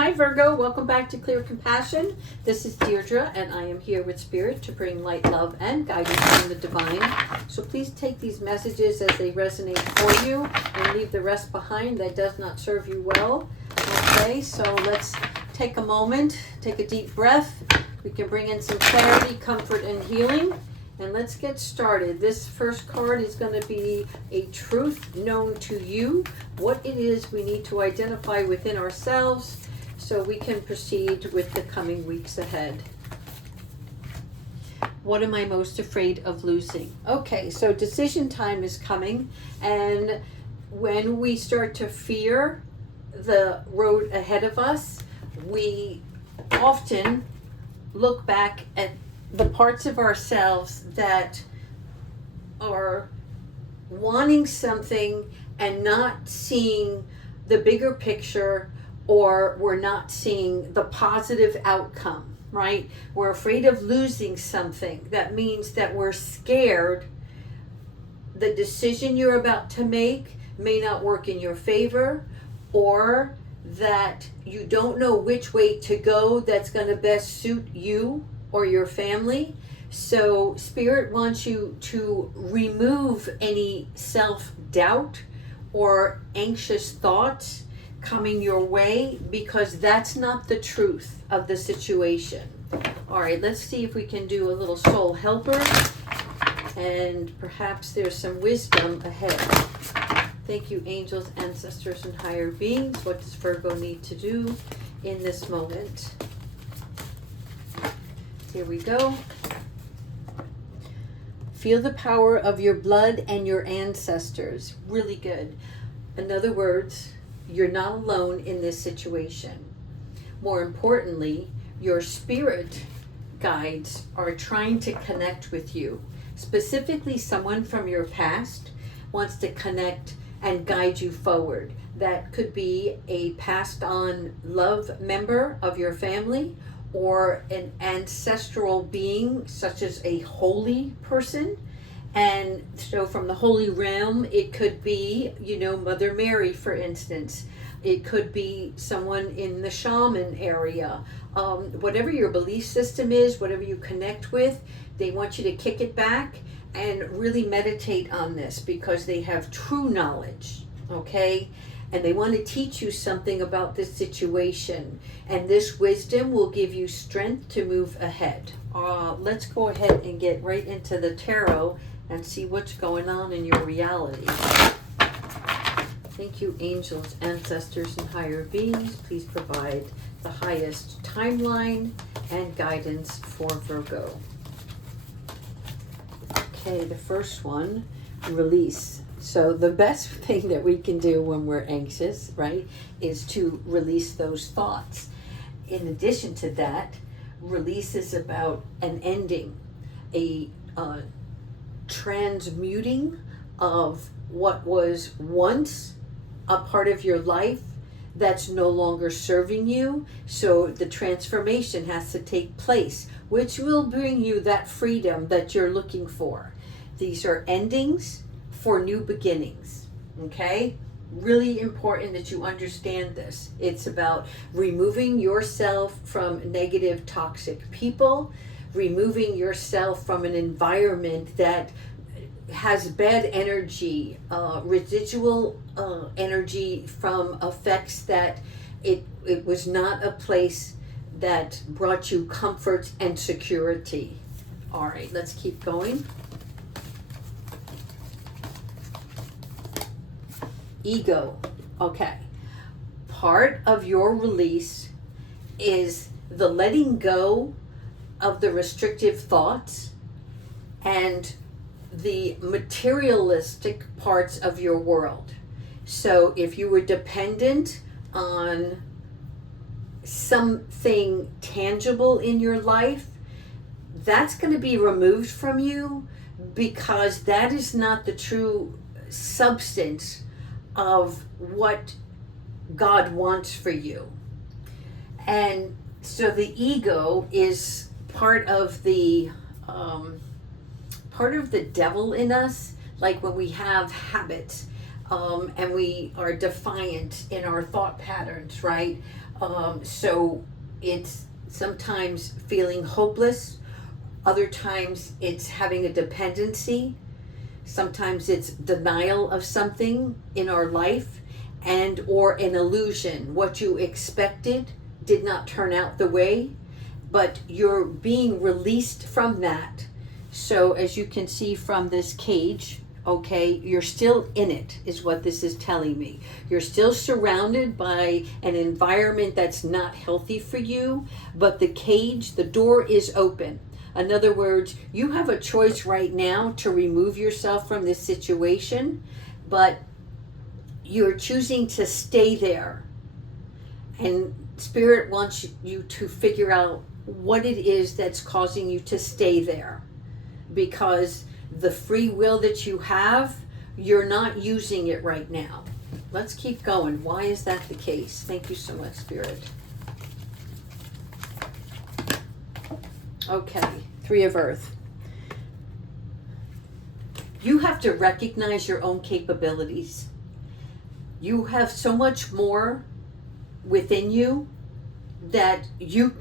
Hi Virgo, welcome back to Clear Compassion. This is Deirdre and I am here with Spirit to bring light, love, and guidance from the divine. So please take these messages as they resonate for you and leave the rest behind that does not serve you well. Okay, so let's take a moment, take a deep breath. We can bring in some clarity, comfort, and healing. And let's get started. This first card is going to be a truth known to you, what it is we need to identify within ourselves so we can proceed with the coming weeks ahead. What am I most afraid of losing? Okay, so decision time is coming, and when we start to fear the road ahead of us, we often look back at the parts of ourselves that are wanting something and not seeing the bigger picture, or we're not seeing the positive outcome, right? We're afraid of losing something. That means that we're scared the decision you're about to make may not work in your favor, or that you don't know which way to go that's going to best suit you or your family. So Spirit wants you to remove any self-doubt or anxious thoughts coming your way, because that's not the truth of the situation. All right, let's see if we can do a little soul helper, and perhaps there's some wisdom ahead. Thank you, angels, ancestors, and higher beings. What does Virgo need to do in this moment? Here we go. Feel the power of your blood and your ancestors. Really good. In other words, you're not alone in this situation. More importantly, your spirit guides are trying to connect with you. Specifically, someone from your past wants to connect and guide you forward. That could be a passed on love member of your family, or an ancestral being such as a holy person. And so from the holy realm, it could be, Mother Mary, for instance. It could be someone in the shaman area. Whatever your belief system is, whatever you connect with, they want you to kick it back and really meditate on this, because they have true knowledge, okay? And they want to teach you something about this situation. And this wisdom will give you strength to move ahead. Let's go ahead and get right into the tarot and see what's going on in your reality. Thank you, angels, ancestors, and higher beings. Please provide the highest timeline and guidance for Virgo. Okay, the first one, release. So the best thing that we can do when we're anxious, right, is to release those thoughts. In addition to that, release is about an ending, a transmuting of what was once a part of your life that's no longer serving you. So the transformation has to take place, which will bring you that freedom that you're looking for. These are endings for new beginnings, okay? Really important that you understand this. It's about removing yourself from negative, toxic people, removing yourself from an environment that has bad energy, residual energy from effects that it was not a place that brought you comfort and security. All right, let's keep going. Ego. Okay. Part of your release is the letting go of the restrictive thoughts and the materialistic parts of your world. So if you were dependent on something tangible in your life, that's going to be removed from you, because that is not the true substance of what God wants for you. And so the ego is part of the devil in us, like when we have habits and we are defiant in our thought patterns, right? So it's sometimes feeling hopeless, other times it's having a dependency, sometimes it's denial of something in our life, and or an illusion. What you expected did not turn out the way, but you're being released from that. So as you can see from this cage, okay, you're still in it, is what this is telling me. You're still surrounded by an environment that's not healthy for you, but the cage, the door is open. In other words, you have a choice right now to remove yourself from this situation, but you're choosing to stay there. And Spirit wants you to figure out what it is that's causing you to stay there. Because the free will that you have, you're not using it right now. Let's keep going. Why is that the case? Thank you so much, Spirit. Okay, Three of Earth. You have to recognize your own capabilities. You have so much more within you that you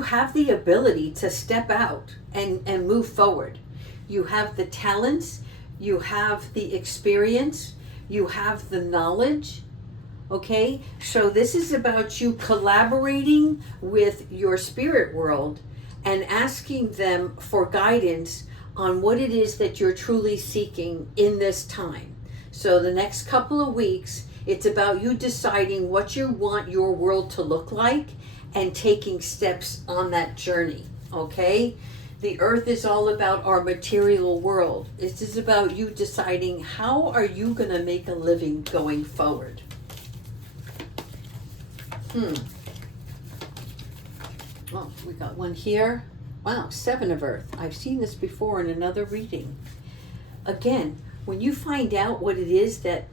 have the ability to step out and move forward. You have the talents, you have the experience, you have the knowledge, okay? So this is about you collaborating with your spirit world and asking them for guidance on what it is that you're truly seeking in this time. So the next couple of weeks, it's about you deciding what you want your world to look like and taking steps on that journey, okay? The earth is all about our material world. This is about you deciding how are you going to make a living going forward. Well, we got one here. Wow, Seven of Earth. I've seen this before in another reading. Again, when you find out what it is that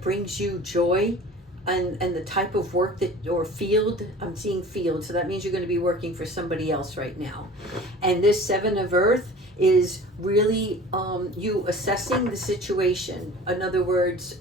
brings you joy, and the type of work that, or field, I'm seeing field, so that means you're going to be working for somebody else right now. And this Seven of Earth is really you assessing the situation. In other words,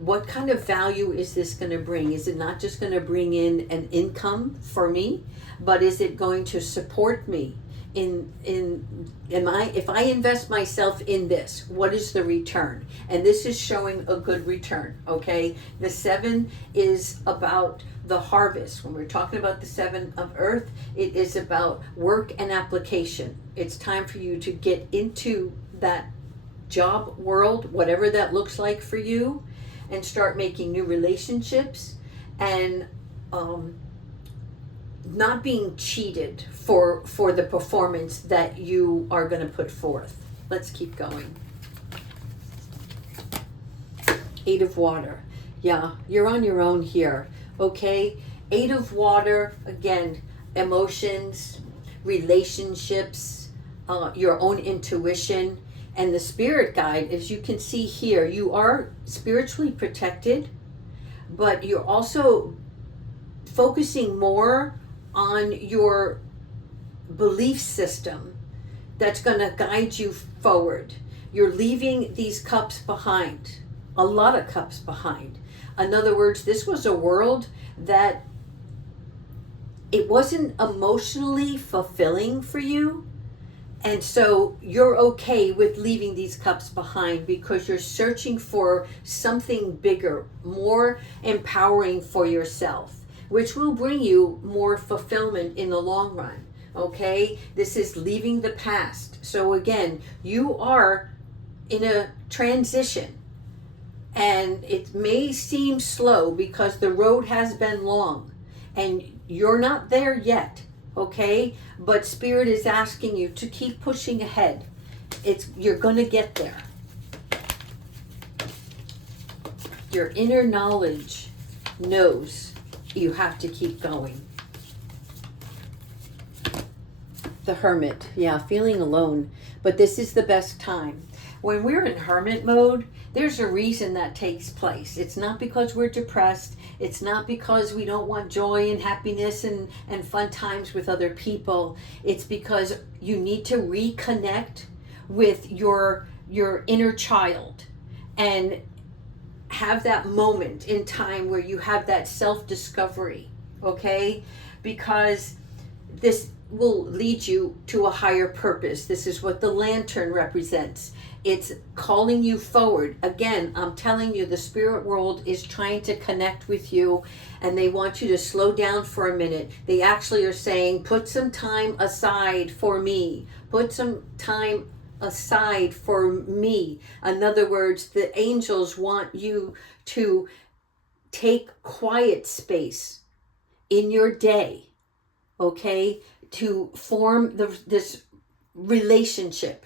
what kind of value is this going to bring? Is it not just going to bring in an income for me, but is it going to support me if I invest myself in this, what is the return? And this is showing a good return, okay? The Seven is about the harvest. When we're talking about the Seven of Earth, it is about work and application. It's time for you to get into that job world, whatever that looks like for you, and start making new relationships and not being cheated for the performance that you are going to put forth. Let's keep going. Eight of Water. Yeah, you're on your own here, okay? Eight of Water, again, emotions, relationships, your own intuition, and the spirit guide. As you can see here, you are spiritually protected, but you're also focusing more on your belief system that's going to guide you forward. You're leaving these cups behind, a lot of cups behind. In other words, this was a world that it wasn't emotionally fulfilling for you. And so you're okay with leaving these cups behind because you're searching for something bigger, more empowering for yourself, which will bring you more fulfillment in the long run, okay? This is leaving the past. So again, you are in a transition, and it may seem slow because the road has been long, and you're not there yet, okay? But Spirit is asking you to keep pushing ahead. You're gonna get there. Your inner knowledge knows you have to keep going. The Hermit, yeah, feeling alone, but this is the best time. When we're in hermit mode, there's a reason that takes place. It's not because we're depressed. It's not because we don't want joy and happiness and fun times with other people. It's because you need to reconnect with your inner child. And have that moment in time where you have that self-discovery, okay? Because this will lead you to a higher purpose. This is what the lantern represents. It's calling you forward. Again, I'm telling you, the spirit world is trying to connect with you, and they want you to slow down for a minute. They actually are saying, put some time aside for me. Put some time aside for me. In other words, the angels want you to take quiet space in your day, okay, to form this relationship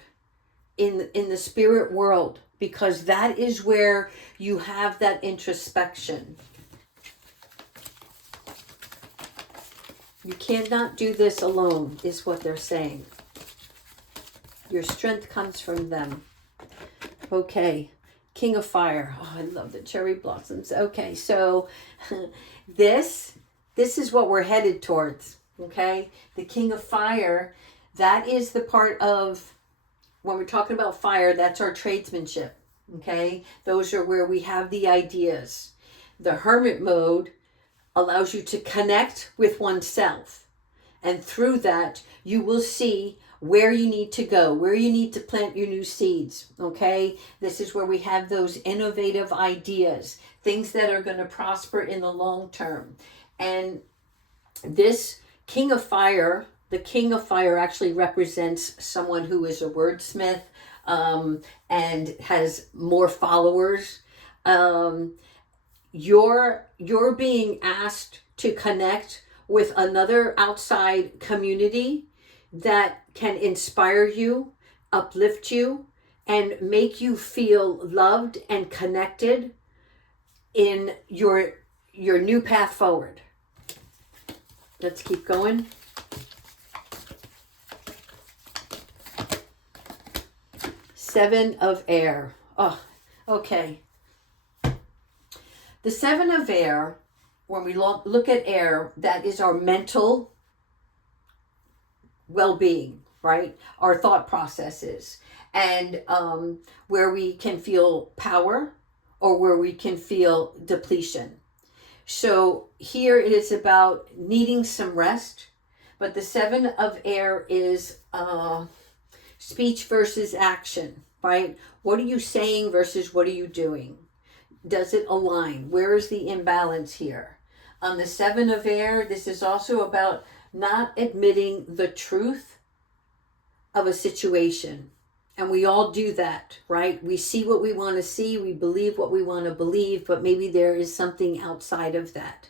in the spirit world, because that is where you have that introspection. You cannot do this alone, is what they're saying. Your strength comes from them. Okay, King of Fire. Oh, I love the cherry blossoms. Okay, so this is what we're headed towards. Okay, the King of Fire, that is the part of, when we're talking about fire, that's our tradesmanship. Okay, those are where we have the ideas. The Hermit mode allows you to connect with oneself, and through that you will see where you need to go, where you need to plant your new seeds. Okay, this is where we have those innovative ideas, things that are going to prosper in the long term. And this King of Fire, the King of Fire actually represents someone who is a wordsmith, and has more followers. You're being asked to connect with another outside community that can inspire you, uplift you, and make you feel loved and connected in your new path forward. Let's keep going. Seven of Air. Oh, okay. The Seven of Air, when we look at air, that is our mental well-being, right? Our thought processes, and where we can feel power or where we can feel depletion. So here it is about needing some rest, but the Seven of Air is speech versus action, right? What are you saying versus what are you doing? Does it align? Where is the imbalance here? On the Seven of Air, this is also about not admitting the truth of a situation. And we all do that, right? We see what we want to see, we believe what we want to believe, but maybe there is something outside of that.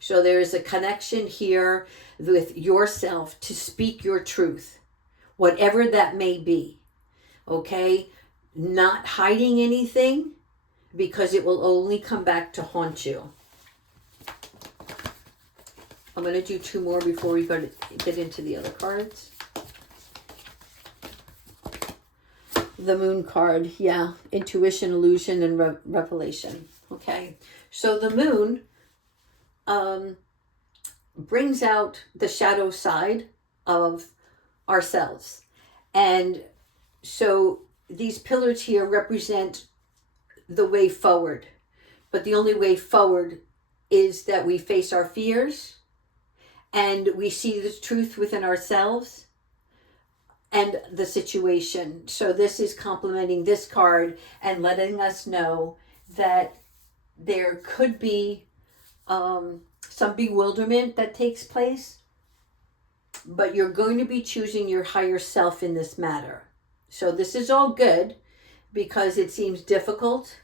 So there is a connection here with yourself to speak your truth, whatever that may be, okay? Not hiding anything, because it will only come back to haunt you. I'm going to do two more before we go to get into the other cards. The Moon card, yeah, intuition, illusion, and revelation. Okay, so the Moon brings out the shadow side of ourselves. And so these pillars here represent the way forward. But the only way forward is that we face our fears and we see the truth within ourselves and the situation. So this is complementing this card and letting us know that there could be some bewilderment that takes place, but you're going to be choosing your higher self in this matter. So this is all good because it seems difficult,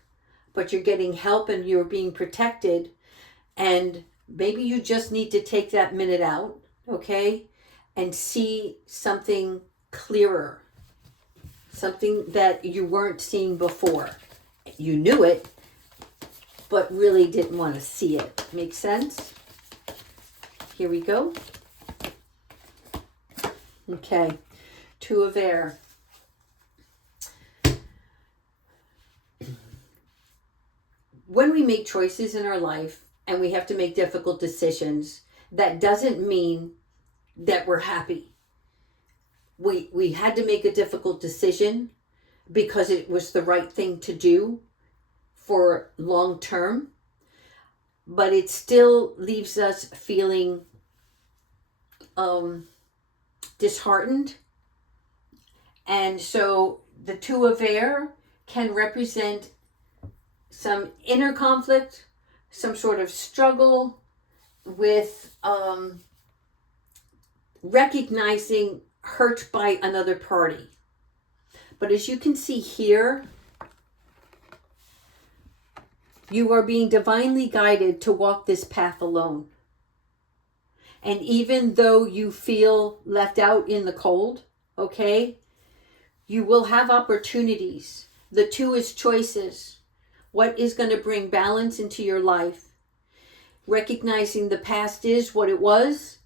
but you're getting help and you're being protected, and maybe you just need to take that minute out, okay, and see something clearer, something that you weren't seeing before. You knew it, but really didn't want to see it. Make sense? Here we go. Okay, Two of Air. When we make choices in our life and we have to make difficult decisions, that doesn't mean that we're happy. We had to make a difficult decision because it was the right thing to do for long term, but it still leaves us feeling disheartened. And so the Two of Air can represent some inner conflict, some sort of struggle with recognizing hurt by another party. But as you can see here, you are being divinely guided to walk this path alone. And even though you feel left out in the cold, okay, you will have opportunities. The two is choices. What is going to bring balance into your life? Recognizing the past is what it was,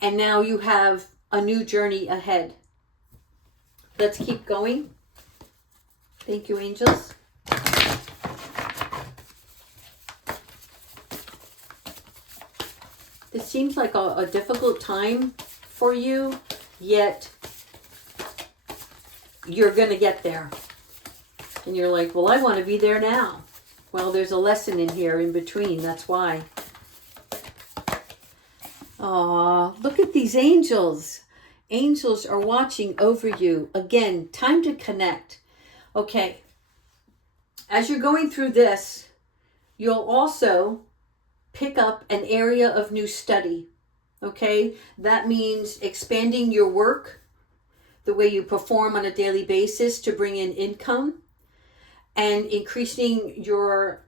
and now you have a new journey ahead. Let's keep going. Thank you, angels. This seems like a difficult time for you, yet you're going to get there. And you're like, well, I want to be there now. Well, there's a lesson in here in between. That's why. Aw, look at these angels. Angels are watching over you. Again, time to connect. Okay. As you're going through this, you'll also pick up an area of new study. Okay? That means expanding your work, the way you perform on a daily basis to bring in income, and increasing your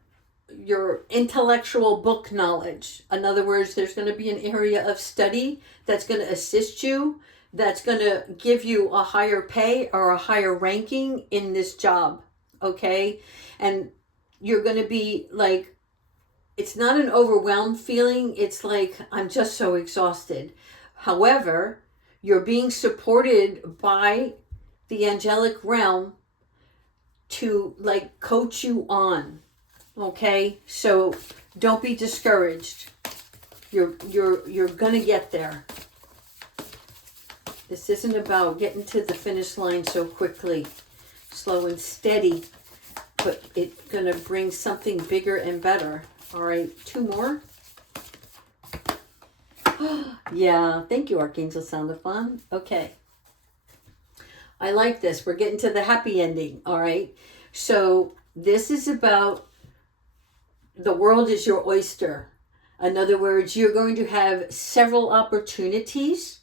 intellectual book knowledge. In other words, there's going to be an area of study that's going to assist you, that's going to give you a higher pay or a higher ranking in this job. Okay? And you're going to be like, it's not an overwhelmed feeling. It's like, I'm just so exhausted. However, you're being supported by the angelic realm to like coach you on. Okay? So don't be discouraged. You're gonna get there. This isn't about getting to the finish line so quickly. Slow and steady, but it's gonna bring something bigger and better. All right, 2 more. Yeah, thank you, Archangel Soundathon. Okay. I like this. We're getting to the happy ending, all right? So this is about the world is your oyster. In other words, you're going to have several opportunities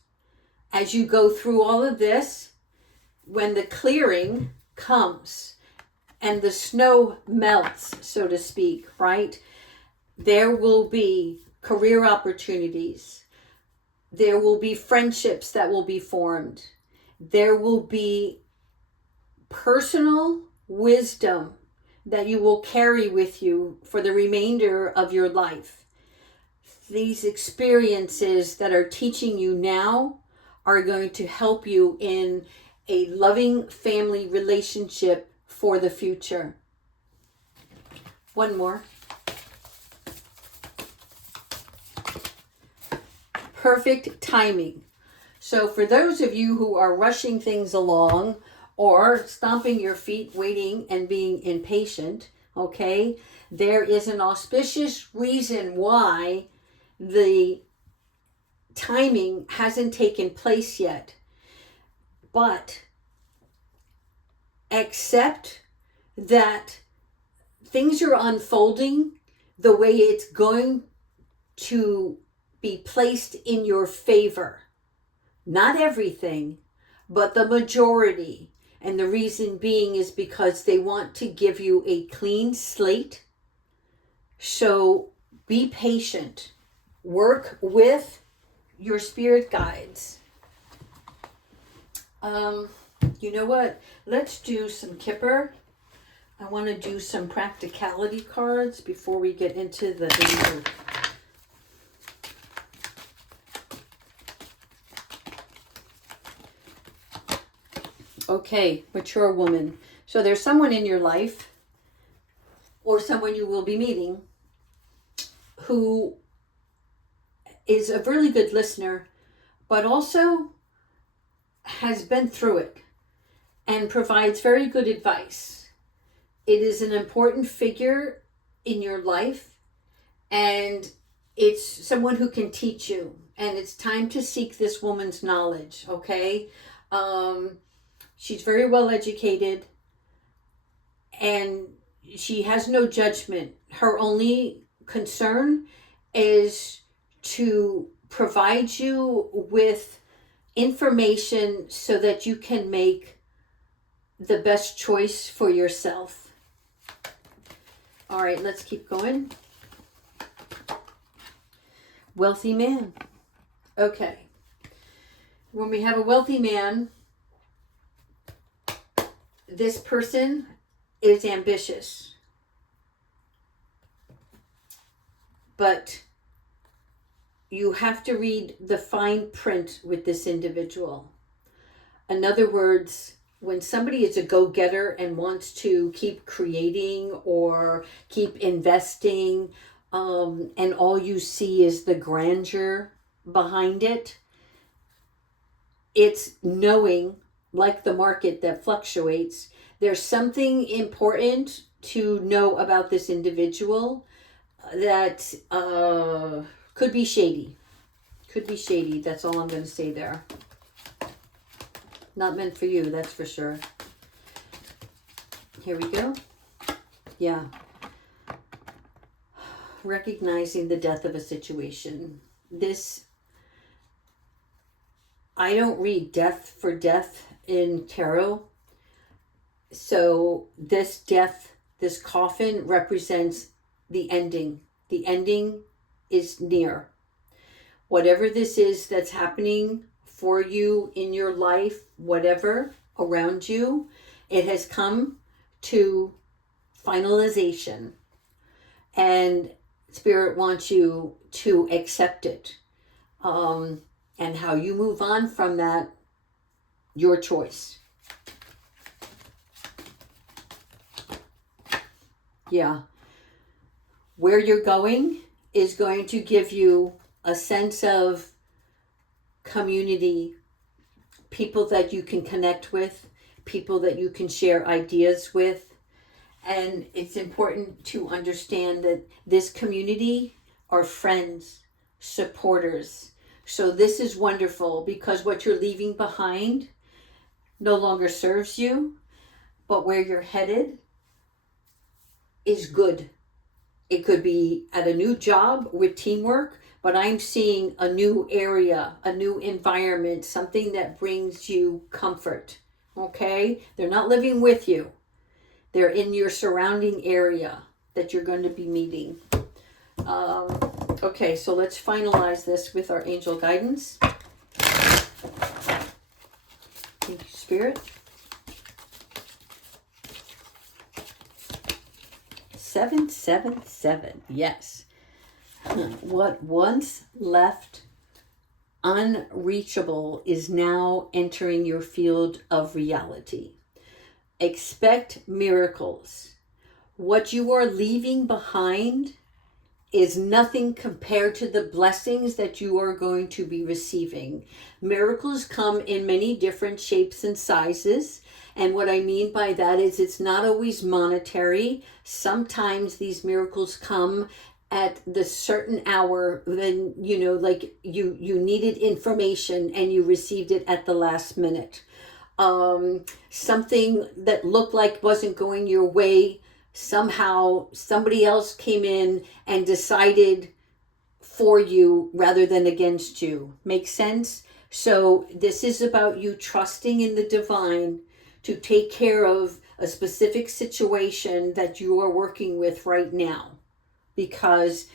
as you go through all of this. When the clearing comes and the snow melts, so to speak, right? There will be career opportunities. There will be friendships that will be formed. There will be personal wisdom that you will carry with you for the remainder of your life. These experiences that are teaching you now are going to help you in a loving family relationship for the future. 1 more. Perfect timing. So for those of you who are rushing things along or stomping your feet, waiting and being impatient, okay, there is an auspicious reason why the timing hasn't taken place yet. But accept that things are unfolding the way it's going to be placed in your favor. Not everything, but the majority. And the reason being is because they want to give you a clean slate. So be patient. Work with your spirit guides. You know what? Let's do some Kipper. I want to do some practicality cards before we get into the angel. Okay, mature woman. So there's someone in your life or someone you will be meeting who is a really good listener, but also has been through it and provides very good advice. It is an important figure in your life, and it's someone who can teach you. And it's time to seek this woman's knowledge, okay? She's very well educated, and she has no judgment. Her only concern is to provide you with information so that you can make the best choice for yourself. All right, let's keep going. Wealthy man. Okay. When we have a wealthy man, this person is ambitious. But you have to read the fine print with this individual. In other words, when somebody is a go-getter and wants to keep creating or keep investing, and all you see is the grandeur behind it, it's knowing, like the market that fluctuates, there's something important to know about this individual that could be shady. Could be shady. That's all I'm going to say there. Not meant for you, that's for sure. Here we go. Yeah. Recognizing the death of a situation. I don't read death for death in tarot. So this death, this coffin represents the ending. The ending is near. Whatever this is that's happening for you in your life, whatever around you, it has come to finalization. And Spirit wants you to accept it. And how you move on from that, your choice. Yeah. Where you're going is going to give you a sense of community, people that you can connect with, people that you can share ideas with. And it's important to understand that this community are friends, supporters. So this is wonderful because what you're leaving behind no longer serves you, but where you're headed is good. It could be at a new job with teamwork, but I'm seeing a new area, a new environment, something that brings you comfort, okay? They're not living with you. They're in your surrounding area that you're going to be meeting. Okay, so let's finalize this with our angel guidance. Thank you, Spirit. 777, yes. What once left unreachable is now entering your field of reality. Expect miracles. What you are leaving behind is nothing compared to the blessings that you are going to be receiving. Miracles come in many different shapes and sizes. And what I mean by that is it's not always monetary. Sometimes these miracles come at the certain hour when, like you needed information and you received it at the last minute. Something that looked like wasn't going your way, somehow somebody else came in and decided for you rather than against you. Make sense? So this is about you trusting in the divine to take care of a specific situation that you are working with right now, because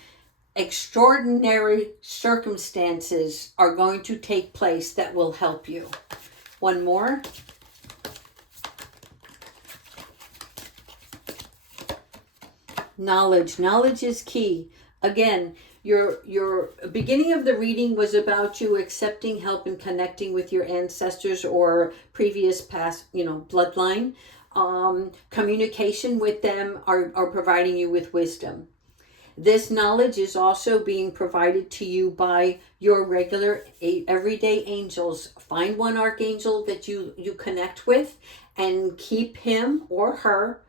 extraordinary circumstances are going to take place that will help you. One more. Knowledge. Knowledge is key. Again, your beginning of the reading was about you accepting help and connecting with your ancestors or previous past, bloodline. Communication with them are providing you with wisdom. This knowledge is also being provided to you by your regular everyday angels. Find one archangel that you connect with and keep him or her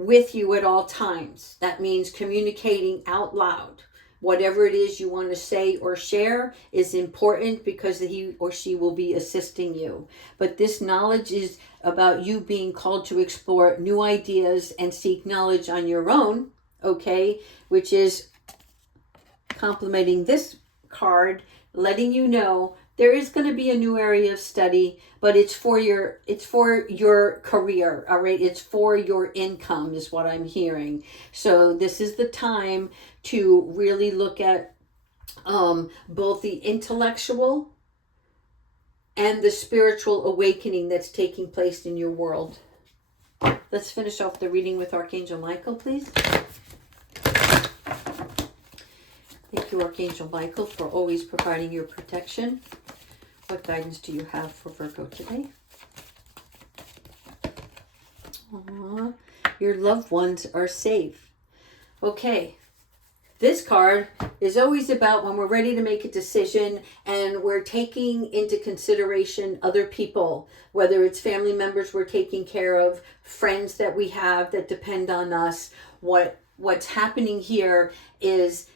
with you at all times. That means communicating out loud. Whatever it is you want to say or share is important because he or she will be assisting you. But this knowledge is about you being called to explore new ideas and seek knowledge on your own, okay? Which is complementing this card, letting you know there is going to be a new area of study, but it's for your career, all right? It's for your income is what I'm hearing. So this is the time to really look at both the intellectual and the spiritual awakening that's taking place in your world. Let's finish off the reading with Archangel Michael, please. Thank you, Archangel Michael, for always providing your protection. What guidance do you have for Virgo today? Aww, your loved ones are safe. Okay, this card is always about when we're ready to make a decision and we're taking into consideration other people, whether it's family members we're taking care of, friends that we have that depend on us. What's happening here is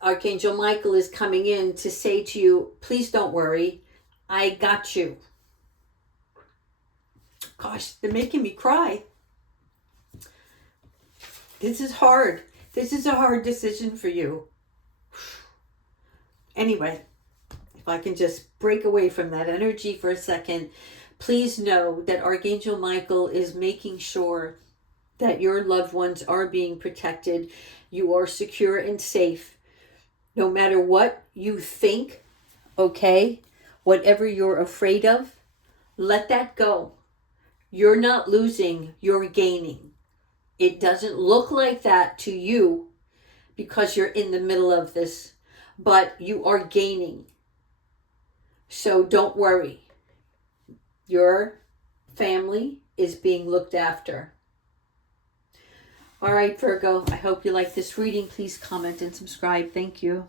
Archangel Michael is coming in to say to you, please don't worry. I got you. Gosh, they're making me cry. This is hard. This is a hard decision for you. Anyway, if I can just break away from that energy for a second, please know that Archangel Michael is making sure that your loved ones are being protected. You are secure and safe. No matter what you think, okay? Whatever you're afraid of, let that go. You're not losing, you're gaining. It doesn't look like that to you because you're in the middle of this, but you are gaining. So don't worry. Your family is being looked after. All right, Virgo, I hope you like this reading. Please comment and subscribe. Thank you.